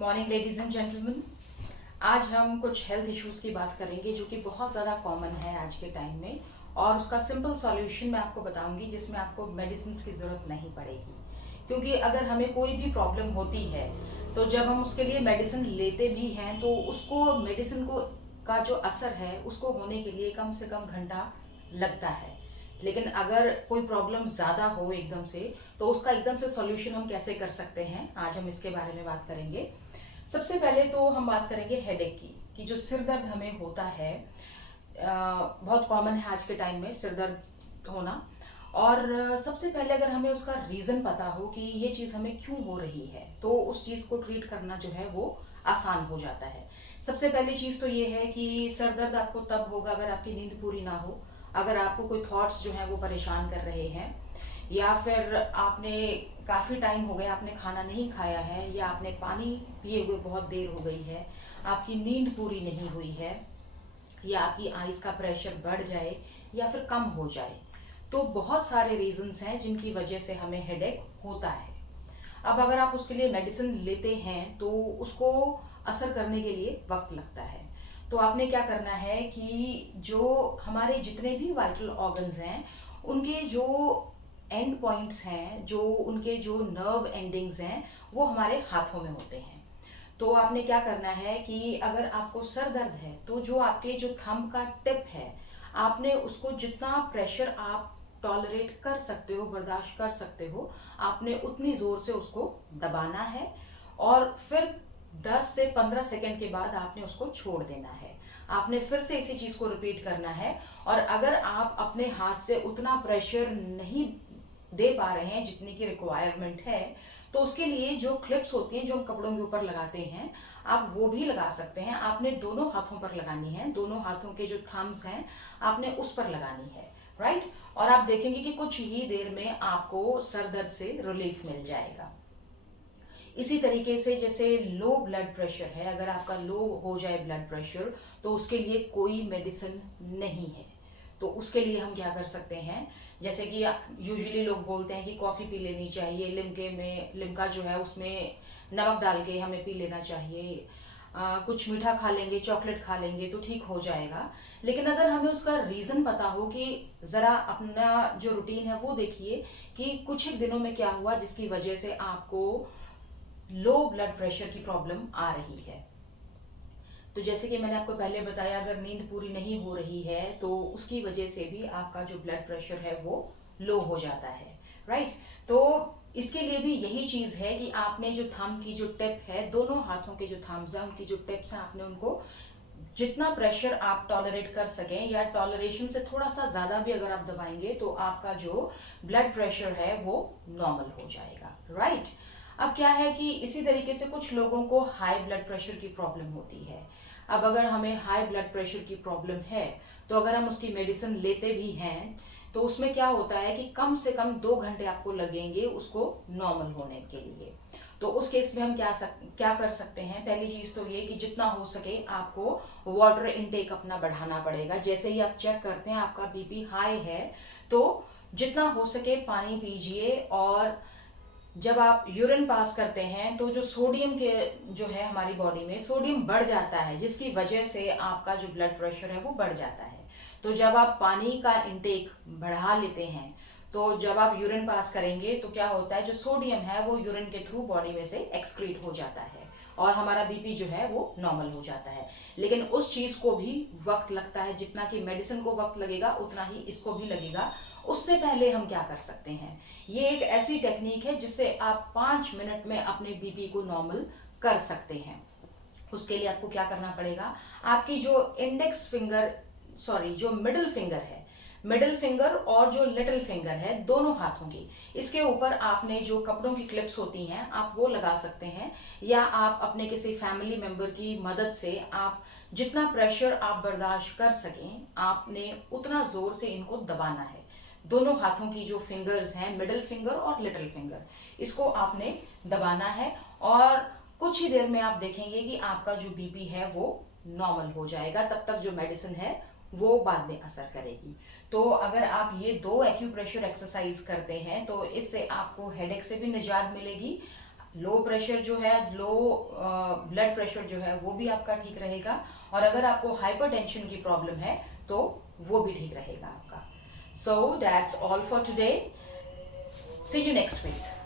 Morning ladies and gentleman. आज हम कुछ हेल्थ इश्यूज की बात करेंगे जो कि बहुत ज़्यादा कॉमन है आज के टाइम में, और उसका सिंपल सॉल्यूशन मैं आपको बताऊंगी जिसमें आपको मेडिसिन की ज़रूरत नहीं पड़ेगी। क्योंकि अगर हमें कोई भी प्रॉब्लम होती है तो जब हम उसके लिए मेडिसिन लेते भी हैं तो उसको मेडिसिन को का जो असर है उसको होने के लिए कम से कम घंटा लगता है। लेकिन अगर कोई प्रॉब्लम ज़्यादा हो एकदम से, तो उसका एकदम से सॉल्यूशन हम कैसे कर सकते हैं, आज हम इसके बारे में बात करेंगे। सबसे पहले तो हम बात करेंगे हेडेक की, कि जो सिर दर्द हमें होता है, बहुत कॉमन है आज के टाइम में सिर दर्द होना। और सबसे पहले अगर हमें उसका रीज़न पता हो कि ये चीज़ हमें क्यों हो रही है, तो उस चीज़ को ट्रीट करना जो है वो आसान हो जाता है। सबसे पहली चीज़ तो ये है कि सर दर्द आपको तब होगा अगर आपकी नींद पूरी ना हो, अगर आपको कोई थॉट्स जो हैं वो परेशान कर रहे हैं, या फिर आपने काफ़ी टाइम हो गया आपने खाना नहीं खाया है, या आपने पानी पिए हुए बहुत देर हो गई है, आपकी नींद पूरी नहीं हुई है, या आपकी आइज का प्रेशर बढ़ जाए या फिर कम हो जाए। तो बहुत सारे रीजंस हैं जिनकी वजह से हमें हेडेक होता है। अब अगर आप उसके लिए मेडिसिन लेते हैं तो उसको असर करने के लिए वक्त लगता है। तो आपने क्या करना है कि जो हमारे जितने भी वाइटल ऑर्गन्स हैं उनके जो एंड पॉइंट्स हैं, जो उनके जो नर्व एंडिंग्स हैं, वो हमारे हाथों में होते हैं। तो आपने क्या करना है कि अगर आपको सर दर्द है तो जो आपके जो थंब का टिप है, आपने उसको जितना प्रेशर आप टॉलरेट कर सकते हो, बर्दाश्त कर सकते हो, आपने उतनी जोर से उसको दबाना है, और फिर 10 से 15 सेकंड के बाद आपने उसको छोड़ देना है। आपने फिर से इसी चीज को रिपीट करना है। और अगर आप अपने हाथ से उतना प्रेशर नहीं दे पा रहे हैं जितनी की रिक्वायरमेंट है, तो उसके लिए जो क्लिप्स होती हैं जो हम कपड़ों के ऊपर लगाते हैं, आप वो भी लगा सकते हैं। आपने दोनों हाथों पर लगानी है, दोनों हाथों के जो थम्स हैं आपने उस पर लगानी है, राइट। और आप देखेंगे कि कुछ ही देर में आपको सर दर्द से रिलीफ मिल जाएगा। इसी तरीके से जैसे लो ब्लड प्रेशर है, अगर आपका लो हो जाए ब्लड प्रेशर तो उसके लिए कोई मेडिसिन नहीं है। तो उसके लिए हम क्या कर सकते हैं, जैसे कि यूजुअली लोग बोलते हैं कि कॉफ़ी पी लेनी चाहिए, लिमका जो है उसमें नमक डाल के हमें पी लेना चाहिए, कुछ मीठा खा लेंगे, चॉकलेट खा लेंगे तो ठीक हो जाएगा। लेकिन अगर हमें उसका रीज़न पता हो कि ज़रा अपना जो रूटीन है वो देखिए कि कुछ एक दिनों में क्या हुआ जिसकी वजह से आपको लो ब्लड प्रेशर की प्रॉब्लम आ रही है। तो जैसे कि मैंने आपको पहले बताया, अगर नींद पूरी नहीं हो रही है तो उसकी वजह से भी आपका जो ब्लड प्रेशर है वो लो हो जाता है, राइट। तो इसके लिए भी यही चीज है कि आपने जो थंब की जो टिप है, दोनों हाथों के जो थम्स हैं उनकी जो टिप्स हैं, आपने उनको जितना प्रेशर आप टॉलरेट कर सकें, या टॉलरेशन से थोड़ा सा ज्यादा भी अगर आप दबाएंगे तो आपका जो ब्लड प्रेशर है वो नॉर्मल हो जाएगा, राइट। अब क्या है कि इसी तरीके से कुछ लोगों को हाई ब्लड प्रेशर की प्रॉब्लम होती है। अब अगर हमें हाई ब्लड प्रेशर की प्रॉब्लम है तो अगर हम उसकी मेडिसिन लेते भी हैं तो उसमें क्या होता है कि कम से कम 2 घंटे आपको लगेंगे उसको नॉर्मल होने के लिए। तो उस केस में हम क्या कर सकते हैं, पहली चीज तो ये कि जितना हो सके आपको वाटर इनटेक अपना बढ़ाना पड़ेगा। जैसे ही आप चेक करते हैं आपका बीपी हाई है तो जितना हो सके पानी पीजिए। और जब आप यूरिन पास करते हैं तो जो सोडियम के जो है हमारी बॉडी में सोडियम बढ़ जाता है, जिसकी वजह से आपका जो ब्लड प्रेशर है वो बढ़ जाता है। तो जब आप पानी का इंटेक बढ़ा लेते हैं तो जब आप यूरिन पास करेंगे तो क्या होता है, जो सोडियम है वो यूरिन के थ्रू बॉडी में से एक्सक्रीट हो जाता है और हमारा बीपी जो है वो नॉर्मल हो जाता है। लेकिन उस चीज को भी वक्त लगता है, जितना कि मेडिसिन को वक्त लगेगा उतना ही इसको भी लगेगा। उससे पहले हम क्या कर सकते हैं, ये एक ऐसी टेक्निक है जिससे आप 5 मिनट में अपने बीपी को नॉर्मल कर सकते हैं। उसके लिए आपको क्या करना पड़ेगा, आपकी जो इंडेक्स फिंगर, सॉरी जो मिडिल फिंगर है, मिडिल फिंगर और जो लिटिल फिंगर है, दोनों हाथों की, इसके ऊपर आपने जो कपड़ों की क्लिप्स होती हैं आप वो लगा सकते हैं, या आप अपने किसी फैमिली मेंबर की मदद से आप जितना प्रेशर आप बर्दाश्त कर सकें आपने उतना जोर से इनको दबाना है। दोनों हाथों की जो फिंगर्स हैं, मिडिल फिंगर और लिटिल फिंगर, इसको आपने दबाना है। और कुछ ही देर में आप देखेंगे कि आपका जो बीपी है वो नॉर्मल हो जाएगा। तब तक जो मेडिसिन है वो बाद में असर करेगी। तो अगर आप ये 2 एक्यूप्रेशर एक्सरसाइज करते हैं तो इससे आपको हेडेक से भी निजात मिलेगी, लो प्रेशर जो है, लो ब्लड प्रेशर जो है वो भी आपका ठीक रहेगा, और अगर आपको हाइपरटेंशन की प्रॉब्लम है तो वो भी ठीक रहेगा आपका। So that's all for today, see you next week.